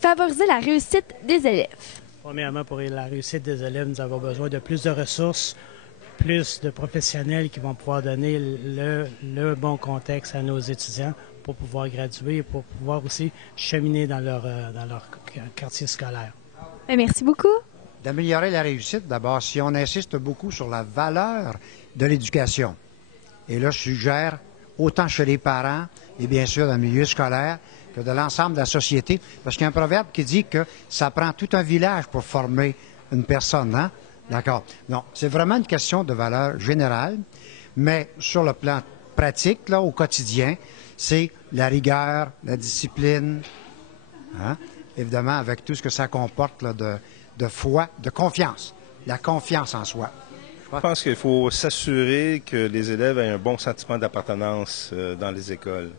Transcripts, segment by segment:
favoriser la réussite des élèves? Premièrement, pour la réussite des élèves, nous avons besoin de plus de ressources, plus de professionnels qui vont pouvoir donner le bon contexte à nos étudiants pour pouvoir graduer et pour pouvoir aussi cheminer dans leur quartier scolaire. Merci beaucoup. D'améliorer la réussite, d'abord, si on insiste beaucoup sur la valeur de l'éducation. Et là, je suggère, autant chez les parents et bien sûr dans le milieu scolaire, que de l'ensemble de la société, parce qu'il y a un proverbe qui dit que ça prend tout un village pour former une personne, hein? D'accord. Non, c'est vraiment une question de valeur générale, mais sur le plan pratique, là, au quotidien, c'est la rigueur, la discipline, hein? Évidemment, avec tout ce que ça comporte là, de foi, de confiance, la confiance en soi. Je pense qu'il faut s'assurer que les élèves aient un bon sentiment d'appartenance dans les écoles,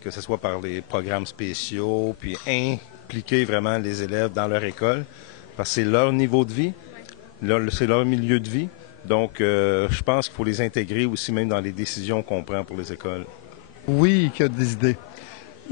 que ce soit par les programmes spéciaux, puis impliquer vraiment les élèves dans leur école, parce que c'est leur niveau de vie, c'est leur milieu de vie. Donc, je pense qu'il faut les intégrer aussi même dans les décisions qu'on prend pour les écoles. Oui, qu'il y a des idées.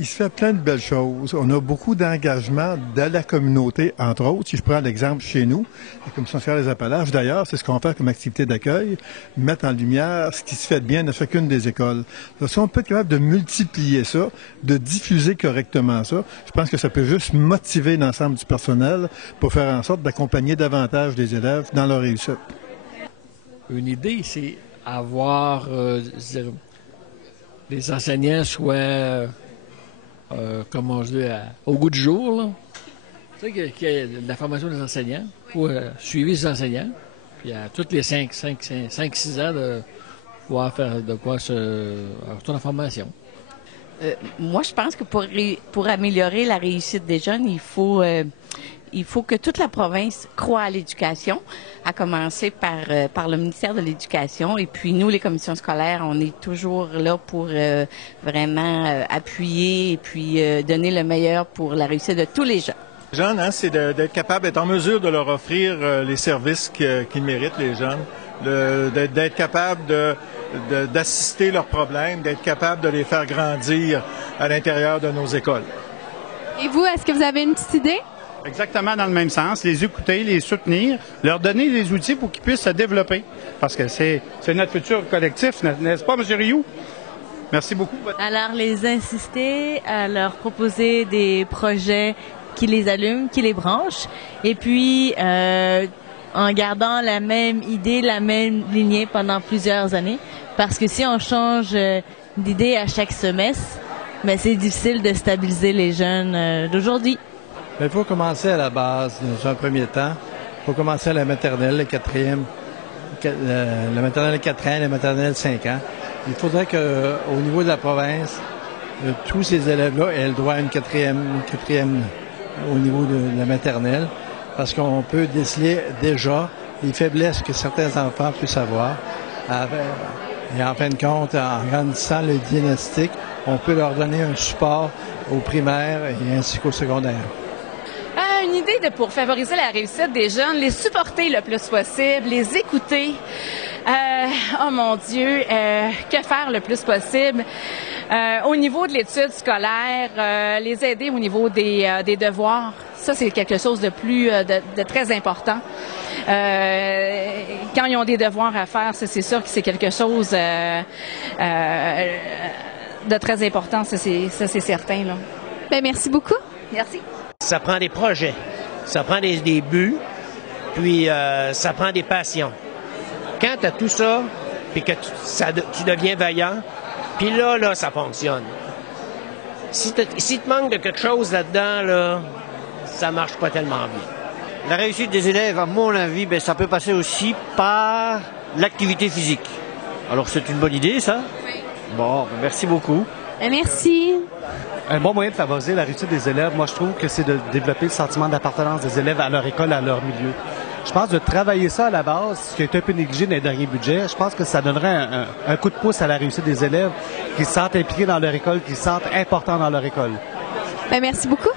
Il se fait plein de belles choses. On a beaucoup d'engagement de la communauté, entre autres. Si je prends l'exemple chez nous, la Commission scolaire des Appalaches, d'ailleurs, c'est ce qu'on fait comme activité d'accueil, mettre en lumière ce qui se fait de bien dans chacune des écoles. Donc, si on peut être capable de multiplier ça, de diffuser correctement ça, je pense que ça peut juste motiver l'ensemble du personnel pour faire en sorte d'accompagner davantage les élèves dans leur réussite. Une idée, c'est avoir les enseignants soient... comment je dis, au goût du jour, là. Tu sais, qu'il y a de la formation des enseignants, pour suivre les enseignants, puis à tous les 5-6 ans, de pouvoir faire de quoi retourner en formation. Moi, je pense que pour améliorer la réussite des jeunes, il faut que toute la province croie à l'éducation, à commencer par le ministère de l'Éducation. Et puis, nous, les commissions scolaires, on est toujours là pour vraiment appuyer et puis donner le meilleur pour la réussite de tous les jeunes. Les jeunes, hein, c'est d'être capable, d'être en mesure de leur offrir les services qu'ils méritent, les jeunes, d'être capable d'assister leurs problèmes, d'être capable de les faire grandir à l'intérieur de nos écoles. Et vous, est-ce que vous avez une petite idée? Exactement dans le même sens, les écouter, les soutenir, leur donner des outils pour qu'ils puissent se développer. Parce que c'est notre futur collectif, n'est-ce pas, M. Rioux? Merci beaucoup. Alors, les insister à leur proposer des projets qui les allument, qui les branchent, et puis en gardant la même idée, la même lignée pendant plusieurs années. Parce que si on change d'idée à chaque semestre, mais c'est difficile de stabiliser les jeunes d'aujourd'hui. Il faut commencer à la base, dans un premier temps. Il faut commencer à la maternelle, la quatrième, la maternelle 4 ans, la maternelle 5 ans. Il faudrait qu'au niveau de la province, tous ces élèves-là aient le droit à une quatrième au niveau de la maternelle, parce qu'on peut déceler déjà les faiblesses que certains enfants puissent avoir. Et en fin de compte, en grandissant le diagnostic, on peut leur donner un support au primaire et ainsi qu'au secondaire. Une idée pour favoriser la réussite des jeunes, les supporter le plus possible, les écouter. Oh mon Dieu, que faire le plus possible? Au niveau de l'étude scolaire, les aider au niveau des devoirs. Ça, c'est quelque chose de très important. Quand ils ont des devoirs à faire, c'est sûr que c'est quelque chose de très important. Ça, c'est certain, là. Bien, merci beaucoup. Merci. Ça prend des projets, ça prend des buts, puis ça prend des passions. Quand tu as tout ça, puis que tu deviens vaillant, puis là, ça fonctionne. Si te manque de quelque chose là-dedans, là, ça marche pas tellement bien. La réussite des élèves, à mon avis, ça peut passer aussi par l'activité physique. Alors c'est une bonne idée, ça? Oui. Bon, merci beaucoup. Merci. Un bon moyen de favoriser la réussite des élèves, moi je trouve que c'est de développer le sentiment d'appartenance des élèves à leur école, à leur milieu. Je pense de travailler ça à la base, ce qui a été un peu négligé dans les derniers budgets, je pense que ça donnerait un coup de pouce à la réussite des élèves qui se sentent impliqués dans leur école, qui se sentent importants dans leur école. Bien, merci beaucoup.